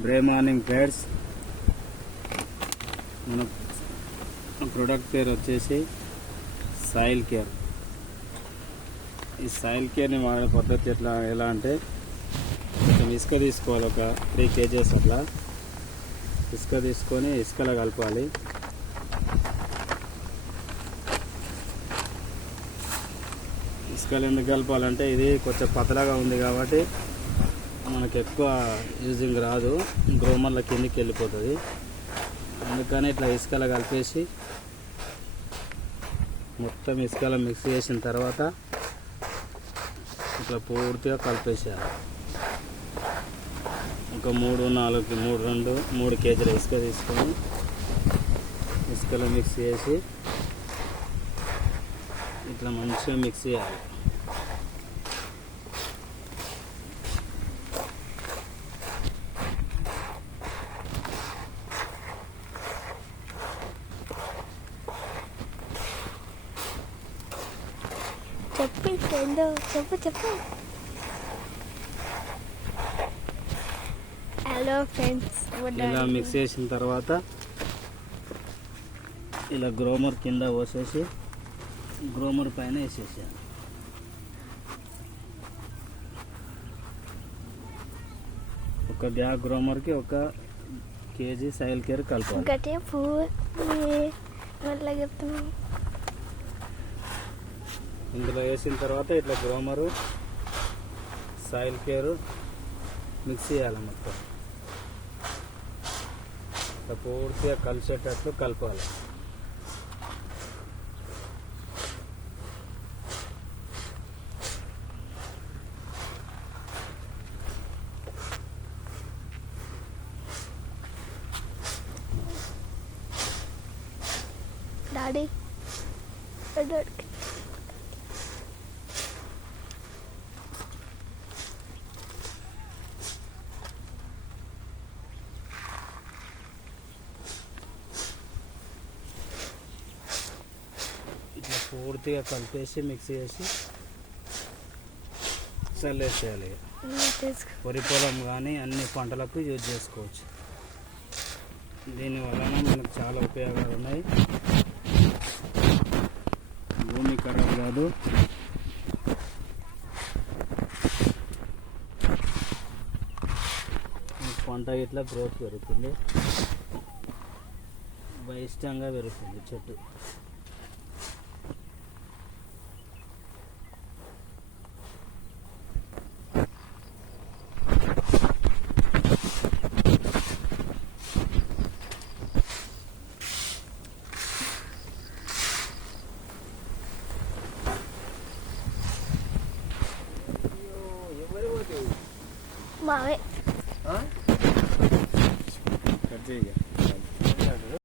బ్రే morning pods. మన product పేరు వచ్చేసి సాయిల్ కేర్. ఈ సాయిల్ కేర్ని వాడే పద్ధతి ఎలా అంటే కొంచెం ఇసుక తీసుకోవాలి, ఒక 3 kgs అట్లా ఇసుక తీసుకొని ఇసుకలో కలపాలి. ఇసుకలు ఎందుకు కలపాలంటే ఇది కొంచెం పతలాగా ఉంది కాబట్టి మనకు ఎక్కువ యూజింగ్ రాదు, గ్రోమర్ల కిందికి వెళ్ళిపోతుంది. అందుకని ఇట్లా ఇసుకలో కలిపేసి మొత్తం ఇసుకలో మిక్స్ చేసిన తర్వాత ఇట్లా పూర్తిగా కలిపేసేయాలి. ఒక 3 kg ఇసుక తీసుకొని ఇసుకలో మిక్స్ చేసి ఇట్లా మంచిగా మిక్స్ చేయాలి. చెప్పు. హలో ఫ్రెండ్స్, ఇలా మిక్స్ చేసిన తర్వాత ఇలా గ్రోమర్ కింద పోసేసి గ్రోమర్ పైన వేసేసాను. ఒక బ్యాగ్ గ్రోమర్కి 1 kg సాయిల్ కేర్ కలపాలి. ఇందులో వేసిన తర్వాత ఇట్లా గ్రోమరు సాయిల్ కేర్ మిక్స్ చేయాలి. మొత్తం ఇట్లా పూర్తిగా కలిసేటట్లు కలపాలి. డాడీ ఇట్లా పూర్తిగా కలిపేసి మిక్స్ చేసి చల్లేసేయాలి. వరి పొలం కానీ అన్ని పంటలకు యూజ్ చేసుకోవచ్చు. దీనివల్ల మనకు చాలా ఉపయోగాలు ఉన్నాయి. భూమి ఖరాబ్ కాదు, పంట ఇట్లా గ్రోత్ పెరుగుతుంది, బహిష్టంగా పెరుగుతుంది చెట్టు. మావే కట్ చేయగా